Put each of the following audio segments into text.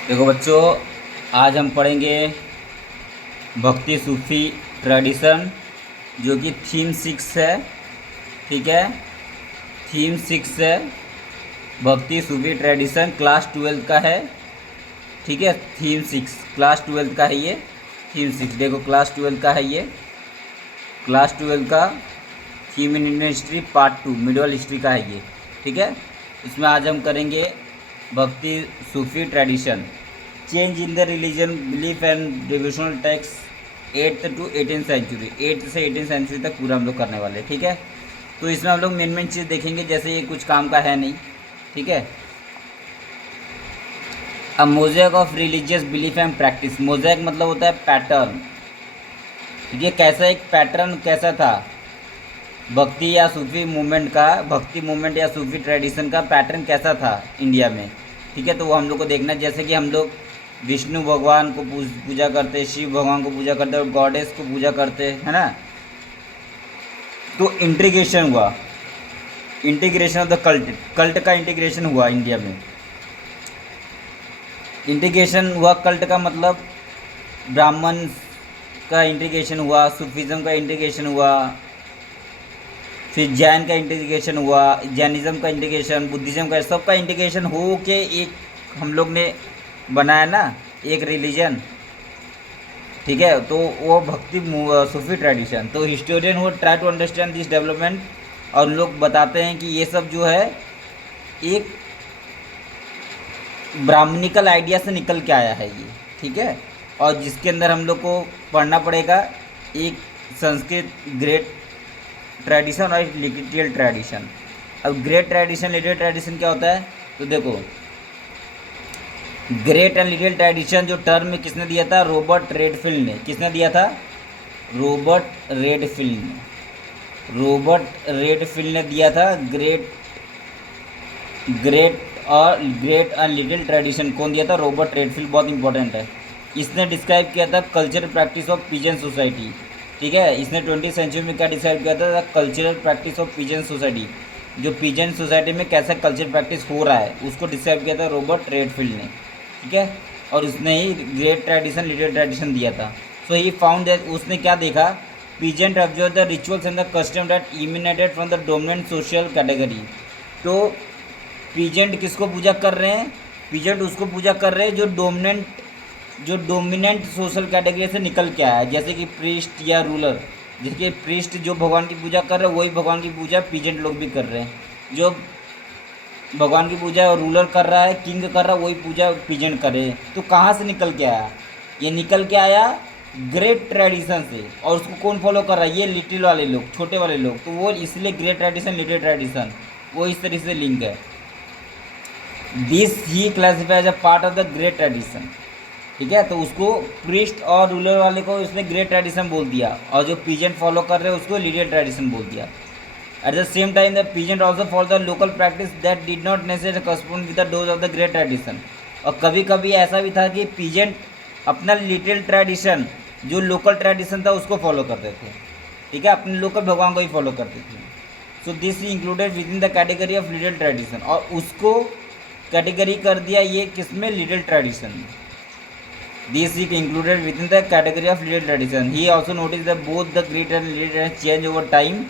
देखो बच्चों, आज हम पढ़ेंगे भक्ति सूफी ट्रेडिशन, जो कि थीम 6 है। ठीक है, थीम 6 है, भक्ति सूफी ट्रेडिशन, क्लास 12 का है। ठीक है, थीम 6 क्लास 12 का है ये। थीम 6 देखो, क्लास 12 का है ये। क्लास 12 का theme in Indian history part 2 middle history का है ये। ठीक है, इसमें आज हम करेंगे Bhakti Sufi tradition, change in the religion belief and devotional text 8th to 18th century. 8th से 18th सेंचुरी तक पूरा हम लोग करने वाले हैं। ठीक है, तो इसमें हम लोग मेन मेन चीज़ देखेंगे, जैसे ये कुछ काम का है नहीं। ठीक है, a mosaic of religious belief and practice. Mosaic मतलब होता है पैटर्न। ये कैसा एक पैटर्न कैसा था भक्ति या सूफी मूवमेंट का, भक्ति मूवमेंट या सूफी ट्रेडिशन का पैटर्न कैसा था इंडिया में। ठीक है, तो वो हम लोग को देखना है। जैसे कि हम लोग विष्णु भगवान को पूजा करते, शिव भगवान को पूजा करते और गॉडेस को पूजा करते, है ना। तो इंटीग्रेशन हुआ, integration of the cult, cult का इंटीग्रेशन हुआ इंडिया में। इंटीग्रेशन हुआ कल्ट का मतलब ब्राह्मण का इंटीग्रेशन हुआ, सूफिज़म का इंटीग्रेशन हुआ, फिर जैन का इंटीग्रेशन हुआ, जैनिज़्म का इंटीग्रेशन, बुद्धिज़्म का, सबका इंटीग्रेशन हो के एक हम लोग ने बनाया ना एक रिलीजन। ठीक है, तो वो भक्ति सूफी ट्रेडिशन। तो हिस्टोरियन वो try to understand this development, और उन लोग बताते हैं कि ये सब जो है एक ब्राह्मणिकल आइडिया से निकल के आया है ये। ठीक है, और जिसके अंदर हम लोग को पढ़ना पड़ेगा एक संस्कृत ग्रेट ट्रेडिशन और एक लिटरेचर ट्रेडिशन। अब ग्रेट ट्रेडिशन लिटरेचर ट्रेडिशन क्या होता है, तो देखो ग्रेट एंड लिटरेचर ट्रेडिशन जो टर्म किसने दिया था, रॉबर्ट रेडफील्ड ने। किसने दिया था, रॉबर्ट रेडफील्ड ने। रॉबर्ट रेडफील्ड ने दिया था ग्रेट ग्रेट और ग्रेट एंड लिटिल ट्रेडिशन। कौन दिया था, रॉबर्ट रेडफील्ड, बहुत इंपॉर्टेंट है। इसने डिस्क्राइब किया था cultural practice of peasant society. ठीक है, इसने 20th सेंचुरी में क्या डिस्क्राइब किया था, cultural practice of peasant society. जो पीजेंट सोसाइटी में कैसा कल्चर प्रैक्टिस हो रहा है उसको डिस्क्राइब किया था रॉबर्ट रेडफील्ड ने। ठीक है, और उसने ही ग्रेट ट्रेडिशन लिटिल ट्रेडिशन दिया था। सो ही फाउंड दैट, उसने क्या देखा, peasant observe the rituals and the custom that emanated from the dominant social category. तो पीजेंट किसको पूजा कर रहे हैं, पीजेंट उसको पूजा कर रहे हैं जो डोमिनेंट सोशल कैटेगरी से निकल के आया है, जैसे कि प्रीस्ट या रूलर। जैसे कि प्रीस्ट जो भगवान की पूजा कर रहे हैं वही भगवान की पूजा पीजेंट लोग भी कर रहे हैं। जो भगवान की पूजा रूलर कर रहा है, किंग कर रहा है, वही पूजा पीजेंट कर रहे हैं। तो कहाँ से निकल के आया, ये निकल के आया ग्रेट ट्रेडिशन से। और उसको कौन फॉलो कर रहा है, ये लिटिल वाले लोग, छोटे वाले लोग। तो वो इसलिए ग्रेट ट्रेडिशन लिटिल ट्रेडिशन वो इस तरीके से लिंक है। This he classify as a part of the great tradition. ठीक है, तो उसको प्रीस्ट और रूलर वाले को उसने ग्रेट ट्रेडिशन बोल दिया, और जो पीजेंट फॉलो कर रहे हैं उसको लिटिल ट्रेडिशन बोल दिया। Eight the same time the peasant also follow the local practice that did not necessary correspond with the dose of the great tradition. और कभी कभी ऐसा भी था कि पीजेंट अपना लिटिल ट्रेडिशन जो लोकल ट्रेडिशन था उसको फॉलो करते थे। ठीक है, अपने लोकल भगवान को ही फॉलो करते थे। So this included with in the category of little tradition, और उसको कैटेगरी कर दिया ये किसमें, लिटिल ट्रेडिशन में। This is included with in the category of little tradition. He also notice that both the great and little tradition change over time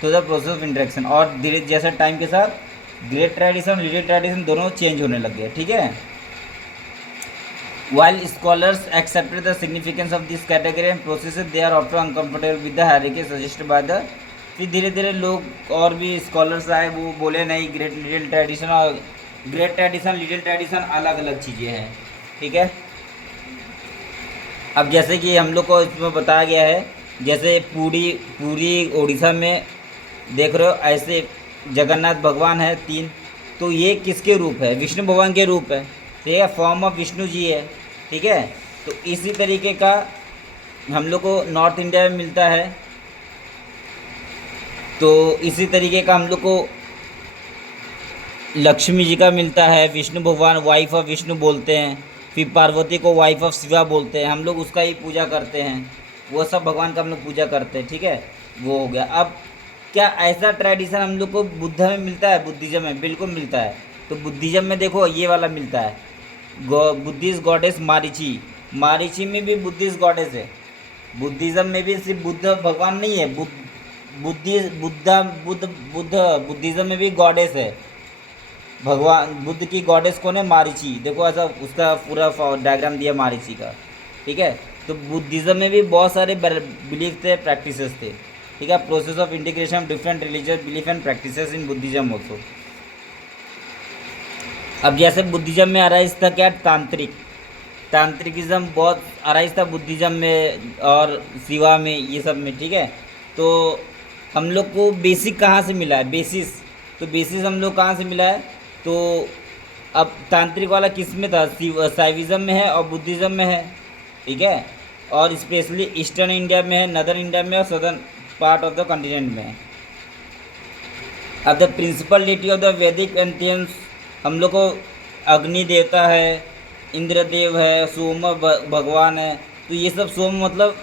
through the process of interaction. और धीरे जैसे time के साथ great tradition और little tradition दोनों change होने लग गए। ठीक है, while scholars accepted the significance of this category and processes, they are often uncomfortable with the hierarchy suggested by the। फिर धीरे धीरे लोग और भी स्कॉलर्स आए, वो बोले नहीं ग्रेट लिटिल ट्रेडिशन और ग्रेट ट्रेडिशन लिटिल ट्रेडिशन अलग अलग चीज़ें हैं। ठीक है, अब जैसे कि हम लोग को इसमें बताया गया है, जैसे पूरी पूरी उड़ीसा में देख रहे हो ऐसे जगन्नाथ भगवान है 3। तो ये किसके रूप है, विष्णु भगवान के रूप है। ठीक है, फॉर्म ऑफ विष्णु जी है। ठीक है, तो इसी तरीके का हम लोग को नॉर्थ इंडिया में मिलता है। तो इसी तरीके का हम लोग को लक्ष्मी जी का मिलता है, विष्णु भगवान वाइफ ऑफ विष्णु बोलते हैं। फिर पार्वती को वाइफ ऑफ शिवा बोलते हैं, हम लोग उसका ही पूजा करते हैं। वो सब भगवान का हम लोग पूजा करते हैं। ठीक है, वो हो गया। अब क्या ऐसा ट्रेडिशन हम लोग को बुद्ध में मिलता है, बुद्धिज़्म में बिल्कुल मिलता है। तो बुद्धिज़्म में देखो ये वाला मिलता है, बुद्धिस्ट गॉडेस मारीची, मारीची में भी बुद्धिस्ट गॉडेस है। बुद्धिज़्म में भी सिर्फ बुद्ध भगवान नहीं है, बुद्धि बुद्धा बुद्ध बुद्ध बुद्धिज़्म में भी गॉडेस है। भगवान बुद्ध की गॉडेस कौन है? मारीची। देखो ऐसा उसका पूरा डायग्राम दिया मारीची का, ठीक है। तो बुद्धिज़्म में भी बहुत सारे बिलीफ थे, प्रैक्टिसेस थे, ठीक है। Process of integration of different religious belief and practices in Buddhism also. अब जैसे बुद्धिज़्म में अराइज था क्या? तांत्रिक, तांत्रिकिज्म बहुत अराइज था बुद्धिज़्म में और शिवा में, ये सब में, ठीक है। तो हम लोग को बेसिक कहाँ से मिला है? बेसिस, तो बेसिस हम लोग कहाँ से मिला है? तो अब तांत्रिक वाला किस में था? साइविज़्म में है और बुद्धिज़्म में है, ठीक है। और स्पेशली ईस्टर्न इंडिया में है, नदर्न इंडिया में और southern part of the continent में है। अब the principal deity of the Vedic pantheons, हम लोग को अग्नि देवता है, इंद्रदेव है, सोम भगवान है। तो ये सब सोम मतलब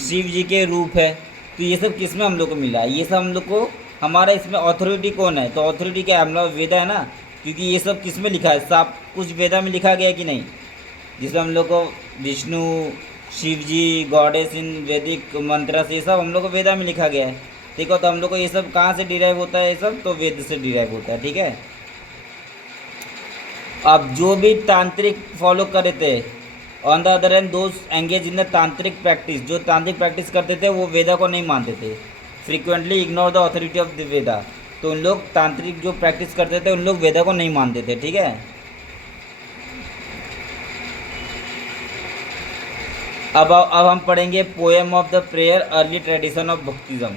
शिव जी के रूप है। तो ये सब किस में हम लोग को मिला है? ये सब हम लोग को, हमारा इसमें अथॉरिटी कौन है? तो अथॉरिटी क्या है? हम लोग वेदा है ना, क्योंकि ये सब किस में लिखा है? सब कुछ वेदा में लिखा गया है कि नहीं? जिसमें हम लोग को विष्णु, शिव जी, गॉडेस इन वैदिक मंत्र से, ये सब हम लोग को वेदा में लिखा गया है, ठीक है। तो हम लोग को ये सब कहाँ से डिराइव होता है? ये सब तो वेद से डिराइव होता है, ठीक है। अब जो भी तांत्रिक फॉलो करे थे, on the other hand those engage in the तांत्रिक प्रैक्टिस, जो तांत्रिक प्रैक्टिस करते थे वो वेदा को नहीं मानते थे, frequently ignore the authority of the Veda. तो उन लोग तांत्रिक जो प्रैक्टिस करते थे उन लोग वेदा को नहीं मानते थे, ठीक है। अब हम पढ़ेंगे poem of the prayer, early tradition of Bhaktism.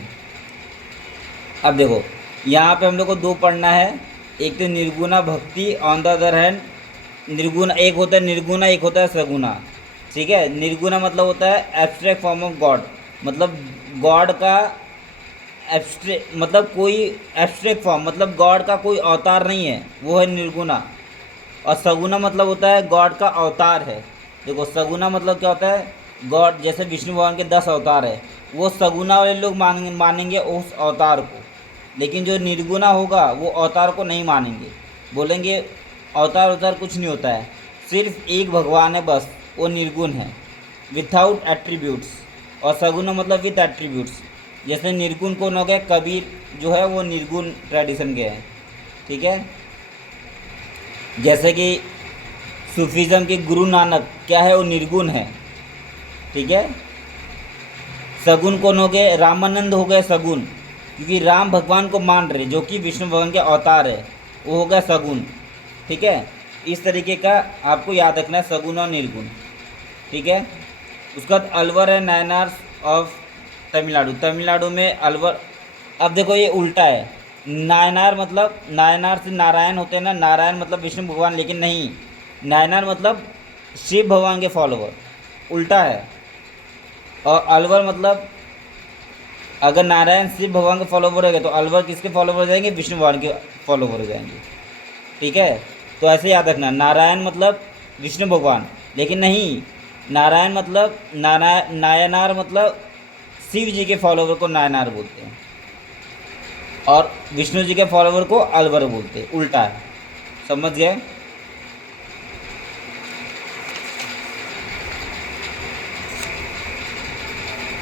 अब देखो यहाँ पे हम लोग को दो पढ़ना है, एक तो निर्गुणा भक्ति, ऑन द अदर हैंड निर्गुण, एक होता है निर्गुणा, एक होता है सगुणा, ठीक है। निर्गुणा मतलब होता है एब्स्ट्रैक्ट फॉर्म ऑफ गॉड, मतलब गॉड का एब्स्ट्रैक्ट, मतलब कोई एब्स्ट्रैक्ट फॉर्म, मतलब गॉड का कोई अवतार नहीं है, वो है निर्गुणा। और सगुणा मतलब होता है गॉड का अवतार है। देखो सगुणा मतलब क्या होता है? गॉड, जैसे विष्णु भगवान के 10 अवतार है, वो सगुणा वाले लोग मानेंगे उस अवतार को, लेकिन जो निर्गुणा होगा वो अवतार को नहीं मानेंगे, बोलेंगे अवतार कुछ नहीं होता है, सिर्फ एक भगवान है बस, वो निर्गुण है, विथआउट एट्रीब्यूट्स। और सगुण मतलब विथ एट्रीब्यूट्स। जैसे निर्गुण कौन हो गया? कबीर जो है वो निर्गुण ट्रेडिशन के हैं, ठीक है। जैसे कि सूफीज़म के गुरु नानक क्या है? वो निर्गुण है, ठीक है। सगुण कौन हो गए? रामानंद हो गए सगुण, क्योंकि राम भगवान को मान रहे, जो कि विष्णु भगवान के अवतार है, वो हो गया सगुण, ठीक है। इस तरीके का आपको याद रखना है, सगुण और निर्गुण, ठीक है। उसके बाद अलवर है नायनार ऑफ तमिलनाडु, तमिलनाडु में अलवर। अब देखो ये उल्टा है, नायनार मतलब नायनार से नारायण होते हैं ना, नारायण मतलब विष्णु भगवान, लेकिन नहीं, नायनार मतलब शिव भगवान के फॉलोवर, उल्टा है। और अलवर मतलब अगर नारायण शिव भगवान के फॉलोवर हो गए तो अलवर किसके फॉलोवर हो जाएंगे? विष्णु भगवान के फॉलोवर हो जाएंगे, ठीक है। तो ऐसे याद रखना, नारायण मतलब विष्णु भगवान, लेकिन नहीं, नारायण मतलब नायनार मतलब शिव जी के फॉलोवर को नायनार बोलते हैं, और विष्णु जी के फॉलोवर को अलवर बोलते हैं, उल्टा है, समझ गए।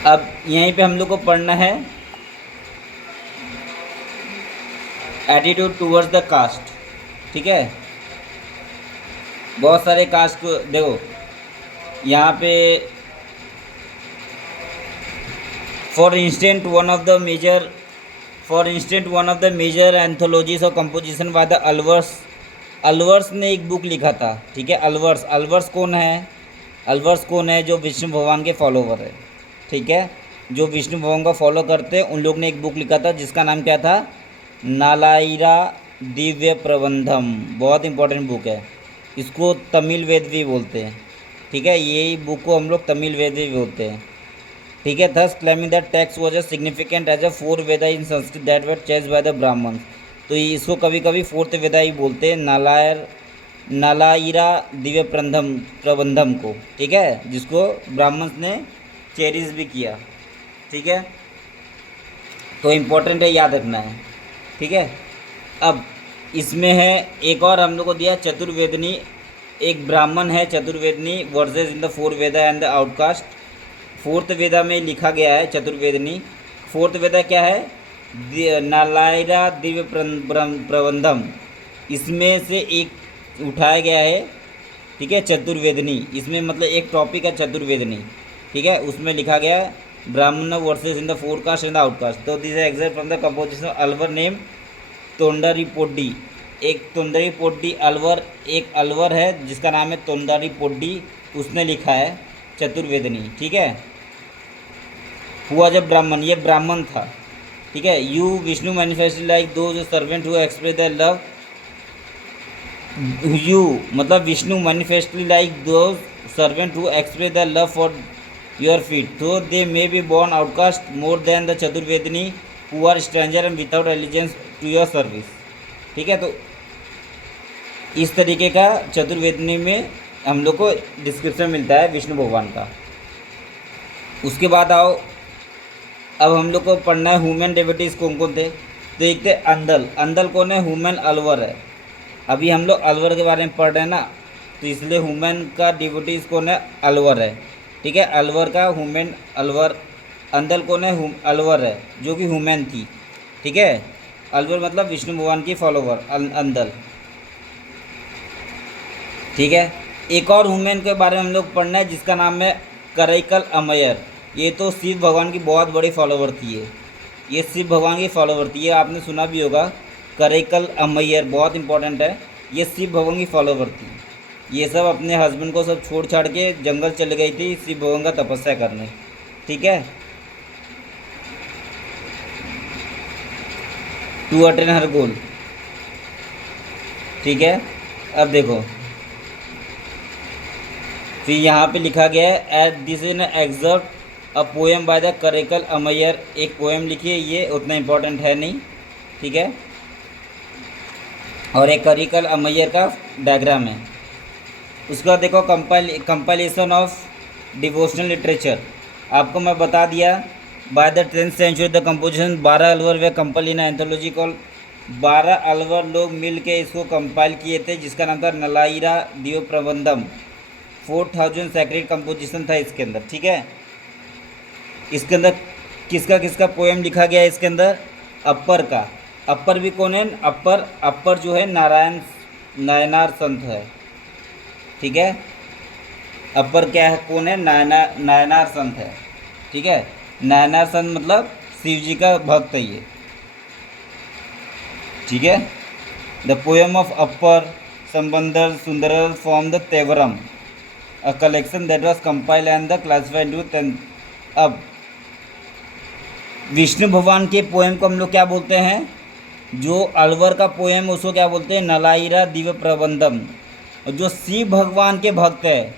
अब यहीं पे हम लोग को पढ़ना है एटीट्यूड टूवर्ड्स द कास्ट, ठीक है। बहुत सारे कास्ट को देखो यहाँ पे, for instant one of the major anthologies of composition by the Alvars, Alvars ने एक बुक लिखा था, ठीक है। अलवर्स कौन है? अलवर्स कौन है? जो विष्णु भगवान के फॉलोवर है, ठीक है। जो विष्णु भगवान को फॉलो करते हैं उन लोग ने एक बुक लिखा था जिसका नाम क्या था? नालाइरा दिव्य प्रबंधम, बहुत इंपॉर्टेंट बुक है, इसको तमिल वेद भी बोलते हैं, ठीक है। यही बुक को हम लोग तमिल वेद भी बोलते हैं, ठीक है। Thus claiming that text was as significant as a four Veda in Sanskrit that were chase by the Brahman. तो इसको कभी कभी फोर्थ वेदा ही बोलते हैं, नालाइरा दिव्य प्रबंधम को, ठीक है, जिसको ब्राह्मण ने चेरिस भी किया, ठीक है। तो इम्पोर्टेंट है, याद रखना है, ठीक है। अब इसमें है एक और हम लोग को दिया चतुर्वेदनी एक ब्राह्मण है Chaturvedani verses in the four Veda and the outcast. Fourth Veda में लिखा गया है चतुर्वेदनी। फोर्थ वेदा क्या है? नालायरा दिव्य प्रबंधम, इसमें से एक उठाया गया है, ठीक है, चतुर्वेदनी। इसमें मतलब एक टॉपिक है चतुर्वेदनी, ठीक है, उसमें लिखा गया है Brahmin verses in the forecast and the outcast. तो this exact from the composition Alvar name Tondaripoddi. एक तोंडारीपोड्डी अलवर, एक अलवर है जिसका नाम है तोंडारीपोड्डी, उसने लिखा है चतुर्वेदनी, ठीक है। हुआ जब ब्राह्मण, ये ब्राह्मण था, ठीक है। You Vishnu manifest like those जो servant who express the love, you मतलब Vishnu manifestly like those servant who express the love for your feet, तो they may be born outcast more than the Chaturvedani who are stranger and without allegiance to your service, ठीक है। तो इस तरीके का चतुर्वेदनी में हम लोग को डिस्क्रिप्शन मिलता है विष्णु भगवान का। उसके बाद आओ, अब हम लोग को पढ़ना है ह्यूमन डेविटीज़ कौन कौन थे। तो देखते अंदल, अंदल कौन है? ह्यूमन अलवर है। अभी हम लोग अलवर के बारे में पढ़ रहे हैं ना, तो इसलिए ह्यूमन का डिवोटीज़ कौन है? अलवर है, ठीक है। अलवर का ह्यूमन अलवर। अंदल कौन है? अलवर है जो कि ह्यूमन थी, ठीक है। अलवर मतलब विष्णु भगवान की फॉलोवर अंदल, ठीक है। एक और ह्यूमन के बारे में हम लोग पढ़ना है जिसका नाम है करैकल अमयर। ये तो शिव भगवान की बहुत बड़ी फॉलोवर थी, ये शिव भगवान की फॉलोवर थी, ये आपने सुना भी होगा। करैकल अमैयर बहुत इंपॉर्टेंट है, ये शिव भगवान की फॉलोवर थी। ये सब अपने हस्बैंड को सब छोड़ छाड़ के जंगल चली गई थी शिव भगवान का तपस्या करने, ठीक है, टू अटेन हर गोल, ठीक है। अब देखो फिर यहाँ पे लिखा गया है at this in excerpt a poem by the Karaikal Ammaiyar. एक पोएम लिखी है, ये उतना इम्पोर्टेंट है नहीं, ठीक है। और एक करैकल अमैयर का डायग्राम है। उसका देखो कंपाइलेशन ऑफ डिवोशनल लिटरेचर, आपको मैं बता दिया। By the 10th century the composition 12 Alvar were compile in anthology call, 12 Alvar लोग मिल के इसको कंपाइल किए थे जिसका नाम था नलाइरा दिव्य प्रबंधम। 4000 सैक्रेड कंपोजिशन था इसके अंदर, ठीक है। इसके अंदर किसका किसका पोएम लिखा गया है? इसके अंदर अपर का। अपर भी कौन है? अपर जो है नायनार संत है, ठीक है। अपर क्या है? कौन है? नायनार संत है, ठीक है। नायनार संत मतलब शिव जी का भक्त है ये, ठीक है। The poem of Appar Sambandar Sundarar from the Tevaram, a collection that was compiled and the classified to 10। अब विष्णु भगवान के पोएम को हम लोग क्या बोलते हैं? जो अलवर का पोएम उसको क्या बोलते हैं? नलाइरा दिव्य प्रबंधम। और जो शिव भगवान के भक्त है,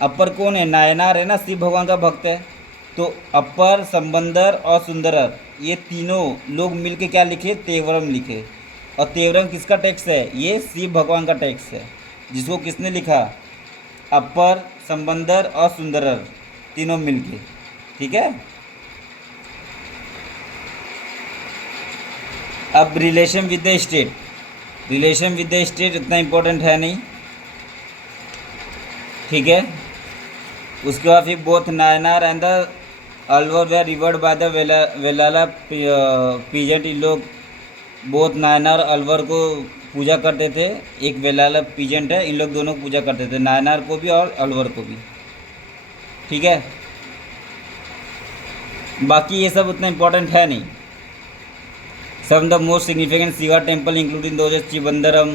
अपर कौन है? नायनार है ना, शिव भगवान का भक्त है। तो अपर, संबंदर और सुंदरर ये तीनों लोग मिलके क्या लिखे? तेवरम लिखे। और तेवरम किसका टेक्स्ट है? ये शिव भगवान का टेक्स्ट है, जिसको किसने लिखा? अपर, संबंदर और सुंदरर तीनों मिलके, ठीक है। अब relation with the state, relation with the state इतना इम्पोर्टेंट है नहीं, ठीक है। उसके बाद फिर both Nayanar and the Alvar were revered by the Vellala peasant. इन लोग बोथ नायनार और अलवर को पूजा करते थे। एक वेलाला पीजेंट है, इन लोग दोनों पूजा करते थे, नायनार को भी और अलवर को भी, ठीक है। बाकी ये सब उतना इम्पोर्टेंट है नहीं। Some of the most significant Shiva temple including those at Chibandharam,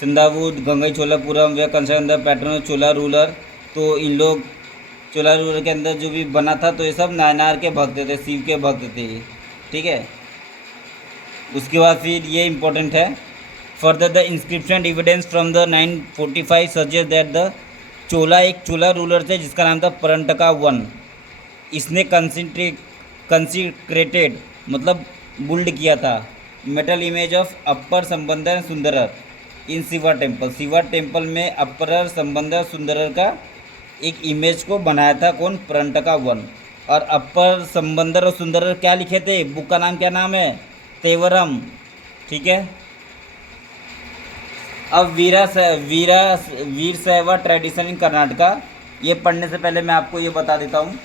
Chandavud, Gangai Cholapuram way concern the pattern Chola ruler. तो इन लोग चोला रूलर के अंदर जो भी बना था तो ये सब नायनार के भक्त थे, शिव के भक्त थे, ठीक है। उसके बाद फिर ये इम्पोर्टेंट है। Further the inscription evidence from the 945 suggest that the Chola एक चोला रूलर थे जिसका नाम था परंटका वन। इसने कंसिक्रेटेड मतलब बुल्ड किया था metal image of Appar, Sambandar, Sundarar in Shiva temple. Shiva temple में अपर, संबंधर, सुंदरर का एक इमेज को बनाया था कौन? परंटका वन। और अपर, संबंधर और सुंदरर क्या लिखे थे? बुक का नाम क्या नाम है? तेवरम, ठीक है। अब वीर शैव ट्रेडिशन इन कर्नाटका, ये पढ़ने से पहले मैं आपको ये बता देता हूँ,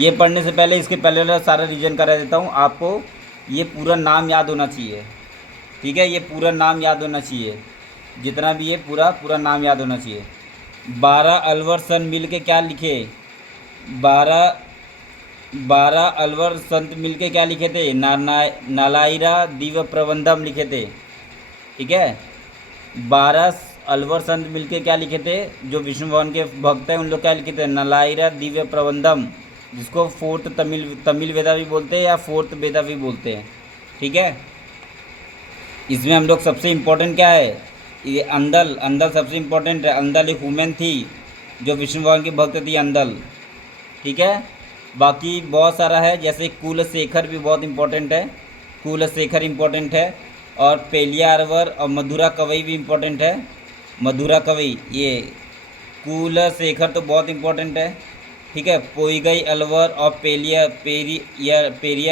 ये पढ़ने से पहले इसके पहले वाला सारा रीजन करा देता हूँ आपको। ये पूरा नाम याद होना चाहिए, ठीक है, ये पूरा नाम याद होना चाहिए, जितना भी ये पूरा पूरा नाम याद होना चाहिए। 12 अलवर सन मिल के क्या लिखे, 12 12 अलवर संत मिल के क्या लिखे थे, नालाइरा दिव्य प्रबंधम लिखे थे, ठीक है। 12 अलवर संत मिल के क्या लिखे थे, जो विष्णु भगवान के भक्त हैं उन लोग क्या लिखे थे, नालाइरा दिव्य प्रबंधम, जिसको फोर्थ तमिल वेदा भी बोलते हैं या फोर्थ वेदा भी बोलते हैं, ठीक है। इसमें हम लोग सबसे इम्पोर्टेंट क्या है, ये अंदल, अंदल सबसे इम्पोर्टेंट है। अंदल एक वुमेन थी जो विष्णु भगवान की भक्त थी, अंदल, ठीक है। बाकी बहुत सारा है, जैसे कुलशेखर भी बहुत इम्पोर्टेंट है, कुलशेखर इम्पोर्टेंट है, और पेलियारवर और मधुरा कवई भी इम्पोर्टेंट है, मधुरा कवई, ये कुलशेखर तो बहुत इम्पोर्टेंट है, ठीक है। पोईगई अलवर और पेरिया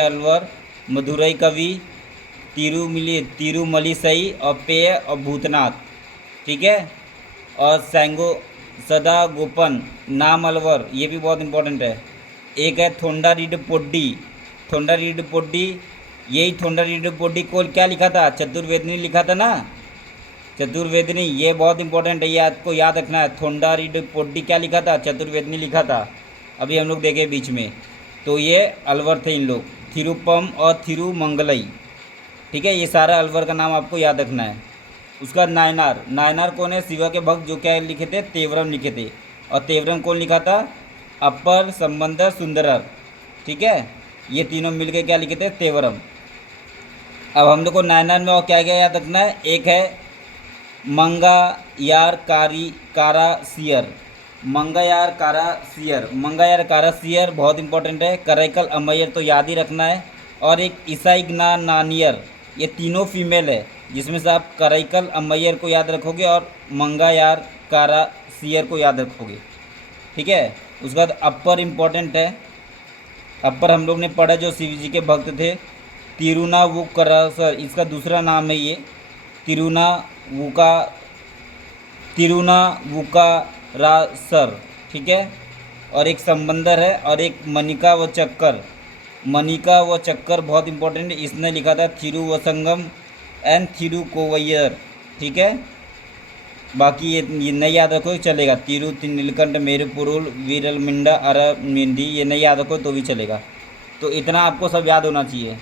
अलवर, मधुरई कवि, तिरुमलिसई और पेय और भूतनाथ, ठीक है। और सैंगो सदा गोपन नाम अलवर, ये भी बहुत इम्पोर्टेंट है। एक है थोंडारीड पोड्डी, यही थोंडारीड पोड्डी को क्या लिखा था, चतुर्वेदनी लिखा था ना, चतुर्वेदनी, ये बहुत इंपॉर्टेंट है, ये आपको याद रखना है। थोंडारीड पोड्डी क्या लिखा था, चतुर्वेदनी लिखा था, अभी हम लोग देखे बीच में। तो ये अलवर थे इन लोग, थिरुपम और थिरुमंगलई, ठीक है। ये सारा अलवर का नाम आपको याद रखना है। उसका नायनार, नायनार कौन है, शिवा के भक्त, जो क्या लिखे थे, तेवरम लिखे थे। और तेवरम कौन लिखा था, अपर संबंधर सुंदरर, ठीक है। ये तीनों मिलके क्या लिखे थे, तेवरम। अब हम लोग को नायनार में और क्या क्या याद रखना है, एक है मंगा यार कारा सियर, मंगा यार कारा सियर बहुत इंपॉर्टेंट है। करैकल अमैयर तो याद ही रखना है। और एक ईसाइग्ना नानियर, ये तीनों फीमेल है, जिसमें से आप करैकल अमैयर को याद रखोगे और मंगा यार कारा सियर को याद रखोगे, ठीक है। उसके बाद अपर इम्पोर्टेंट है, अपर हम लोग ने पढ़ा जो शिव जी के भक्त थे, तिरुनावुकरासर, इसका दूसरा नाम है ये, तिरुनावुकरासर, ठीक है। और एक संबंदर है, और एक मनिका व चक्कर बहुत इंपॉर्टेंट है, इसने लिखा था थिरुवसंगम एंड थिरुकोवैयर, ठीक है। बाकी ये नहीं याद रखो चलेगा, नीलकंठ मेरुपुरुल वीरलमिंडा अरमिंडी, ये नहीं याद रखो तो भी चलेगा। तो इतना आपको सब याद होना चाहिए,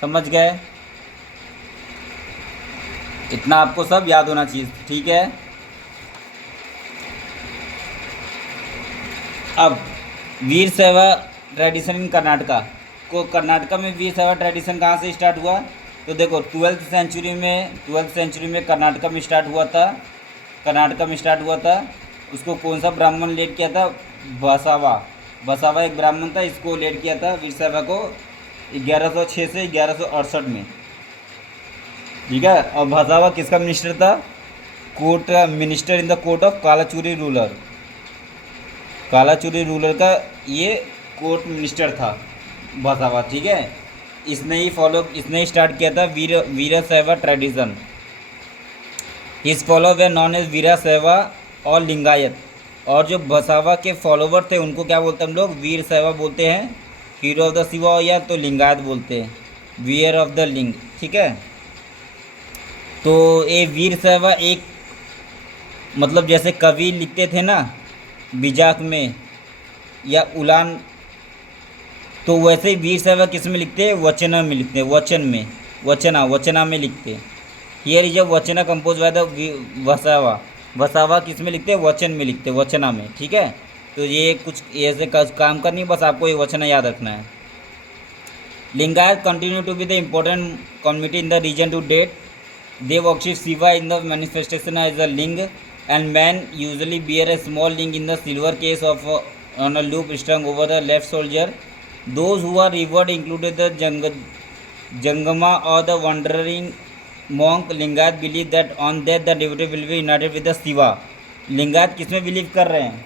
समझ गए, इतना आपको सब याद होना चाहिए, ठीक है। अब वीर शैव ट्रेडिशन इन कर्नाटका कर्नाटका में वीर शैव ट्रेडिशन कहाँ से स्टार्ट हुआ, तो देखो 12th सेंचुरी में कर्नाटका में स्टार्ट हुआ था। उसको कौन सा ब्राह्मण लीड किया था, बसावा एक ब्राह्मण था, इसको लीड किया था वीर शैव को 1106 से 1168 में, ठीक है। और बसावा किसका मिनिस्टर था, minister in the court of Kalachuri ruler का ये कोर्ट मिनिस्टर था बसावा, ठीक है। इसने ही स्टार्ट किया था Veera Shaiva tradition. His follower known as Veera Shaiva और लिंगायत, और जो बसावा के फॉलोवर थे उनको क्या बोलते हैं हम लोग, वीर शैवा बोलते हैं। हीरो ऑफ द शिवा या तो लिंगायत बोलते हैं, वियर ऑफ द लिंग, ठीक है। तो ये वीर शैवा एक मतलब जैसे कवि लिखते थे ना बिजाक में या उलान, तो वैसे ही वीर शैव किस में लिखते हैं, वचना में लिखते हैं, वचना में लिखते हैं। हियर इज अ वचना कंपोज बाय द वसावा किस में लिखते हैं, वचन में लिखते हैं, वचना में, ठीक है। तो ये कुछ ऐसे काम करनी है, बस आपको ये वचना याद रखना है। Lingayat continue to be the important community in the region to date. They worship Shiva in the manifestation as a linga, and man usually bear a small ring in the silver case on a loop strung over the left shoulder. Those who are revered included the Jangama or the wandering monk. Lingayat believe that on death the devotee will be united with the Shiva. Lingayat किस में believe कर रहे हैं,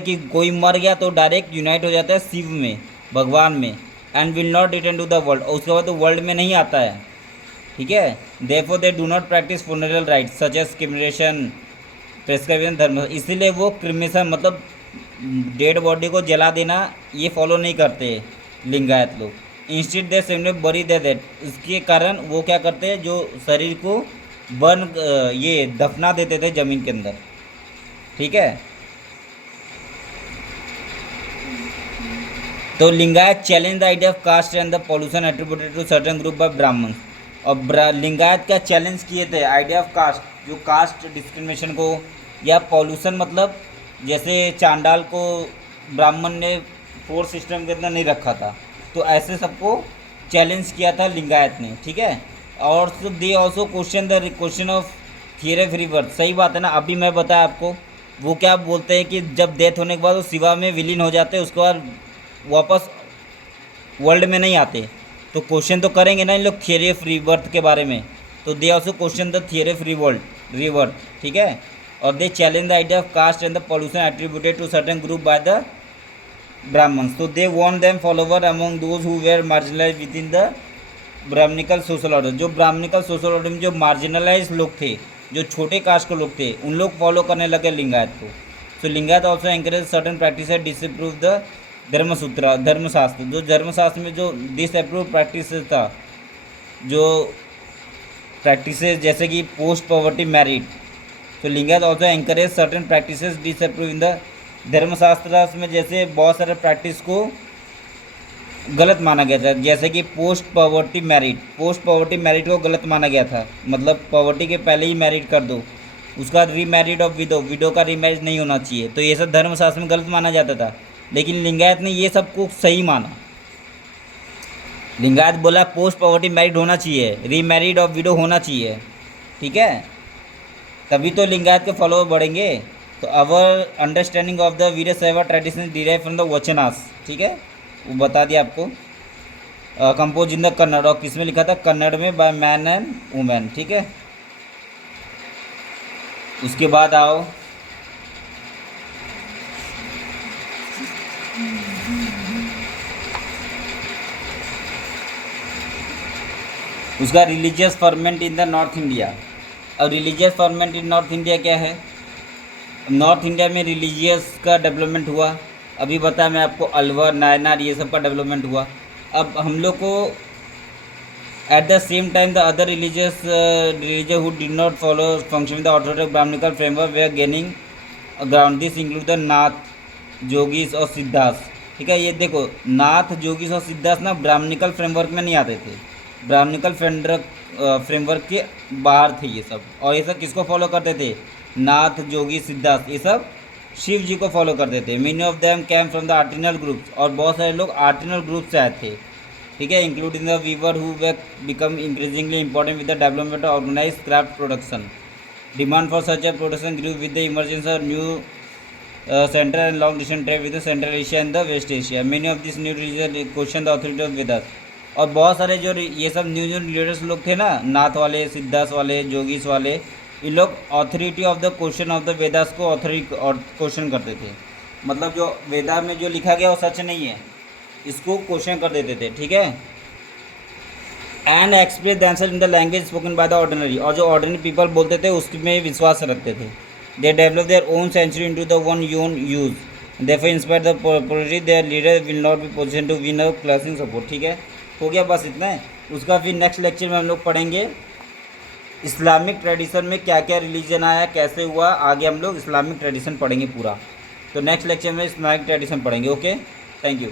कि कोई मर गया तो डायरेक्ट यूनाइट हो जाता है शिव में, भगवान में, and will not return to the world, और उसके बाद तो वर्ल्ड में नहीं आता है, ठीक है। Therefore they do not practice funeral rites such as cremation prescription dharma, इसीलिए वो क्रिमिनेशन मतलब डेड बॉडी को जला देना ये फॉलो नहीं करते लिंगायत लोग। इंस्टेड दे सिंपली बरी दे देट, इसके कारण वो क्या करते हैं, जो शरीर को बर्न ये दफना देते थे ज़मीन के अंदर। ठीक है। तो Lingayat challenge the idea of caste and the pollution attributed to certain group by Brahman. और लिंगायत क्या चैलेंज किए थे, आइडिया ऑफ कास्ट, जो कास्ट डिस्क्रिमिनेशन को या पॉल्यूशन, मतलब जैसे चांडाल को ब्राह्मण ने फोर्स सिस्टम के अंदर नहीं रखा था, तो ऐसे सबको चैलेंज किया था लिंगायत ने। ठीक है। और दे also question the question of theory of rebirth. सही बात है ना, अभी मैं बताया आपको, वो क्या बोलते हैं कि जब डेथ होने के बाद वो शिवा में विलीन हो जाते हैं, उसके बाद वापस वर्ल्ड में नहीं आते। तो क्वेश्चन तो करेंगे ना इन लोग थियरी ऑफ रीबर्थ के बारे में, तो they also question the theory of rebirth. ठीक है। और they challenge the idea of caste and the pollution attributed to certain group by the Brahmins. तो they want them follower among those who were marginalize within the Brahmanical social order. जो Brahmanical social order में जो marginalise लोग थे, जो छोटे cast के लोग थे, उन लोग फॉलो करने लगे लिंगायत को। सो Lingayat also encourage certain practice disapprove the Dharmasutra, Dharmashastra. जो धर्मशास्त्र में जो डिसअप्रूव प्रैक्टिस था, जो प्रैक्टिस जैसे कि पोस्ट पॉवर्टी मैरिड, तो Lingayat also encourage certain practice disapprove in the Dharmashastra में, जैसे बहुत सारे प्रैक्टिस को गलत माना गया था, जैसे कि पोस्ट पॉवर्टी मैरिड को गलत माना गया था, मतलब पॉवर्टी के पहले ही मैरिड कर दो, उसका रीमैरिड ऑफ विडो का रीमैरिज नहीं होना चाहिए, तो ये सब धर्मशास्त्र में गलत माना जाता था। लेकिन लिंगायत ने ये सब को सही माना। लिंगायत बोला पोस्ट पॉवर्टी मैरिड होना चाहिए, रीमैरिड ऑफ विडो होना चाहिए। ठीक है, तभी तो लिंगायत के फॉलोअर बढ़ेंगे। तो our understanding of the Virashaiva tradition derive from the vachanas. ठीक है, वो बता दिया आपको। कंपोज इन द कन्नड़, और किस में लिखा था, कन्नड़ में, बाय मैन एंड वुमेन। ठीक है। उसके बाद आओ उसका religious ferment in the north India. अब religious ferment in north India क्या है, नॉर्थ इंडिया में रिलीजियस का डेवलपमेंट हुआ। अभी बताया मैं आपको, अलवर, नायनार, ये सब का डेवलपमेंट हुआ। अब हम लोग को at the same time the other religious who did not follow function with the orthodox Brahmanical framework were gaining ground. This include the Nath, जोगीस और सिद्धास। ठीक है, ये देखो, नाथ, जोगीस और सिद्धास ना ब्राह्मणिकल फ्रेमवर्क में नहीं आते थे, ब्राह्मणिकल फ्रेमवर्क के बाहर थे ये सब। और ये सब किसको फॉलो करते थे, नाथ, जोगी, सिद्धार्थ, ये सब शिव जी को फॉलो करते थे। Many of them came from the artisanal groups, और बहुत सारे लोग आर्टिनल ग्रुप से आए थे। ठीक है, including the weaver who were become increasingly important with the development of organise craft production. Demand for such a production grew with the emergence of new central and long distance trade with central Asia and the west Asia. Many of this new religion question the authority of Vedas. और बहुत सारे जो ये सब new leaders लोग थे ना, नाथ वाले, सिद्धास वाले, जोगीस वाले, ये लोग authority of the question of the Vedas को क्वेश्चन करते थे। मतलब जो वेदा में जो लिखा गया वो सच नहीं है, इसको क्वेश्चन कर देते थे। ठीक है। And express the answer in the language spoken by the ordinary, और जो ऑर्डिनरी पीपल बोलते थे उसमें विश्वास रखते थे। They develop their own century into the one you use, therefore inspire the polity their leader will not be position to win a classing support. ठीक है, हो गया, बस इतना है। उसका फिर नेक्स्ट लेक्चर में हम लोग पढ़ेंगे इस्लामिक ट्रेडिशन में क्या क्या रिलीजन आया, कैसे हुआ, आगे हम लोग इस्लामिक ट्रेडिशन पढ़ेंगे पूरा। तो नेक्स्ट लेक्चर में इस्लामिक ट्रेडिशन पढ़ेंगे। Okay, thank you.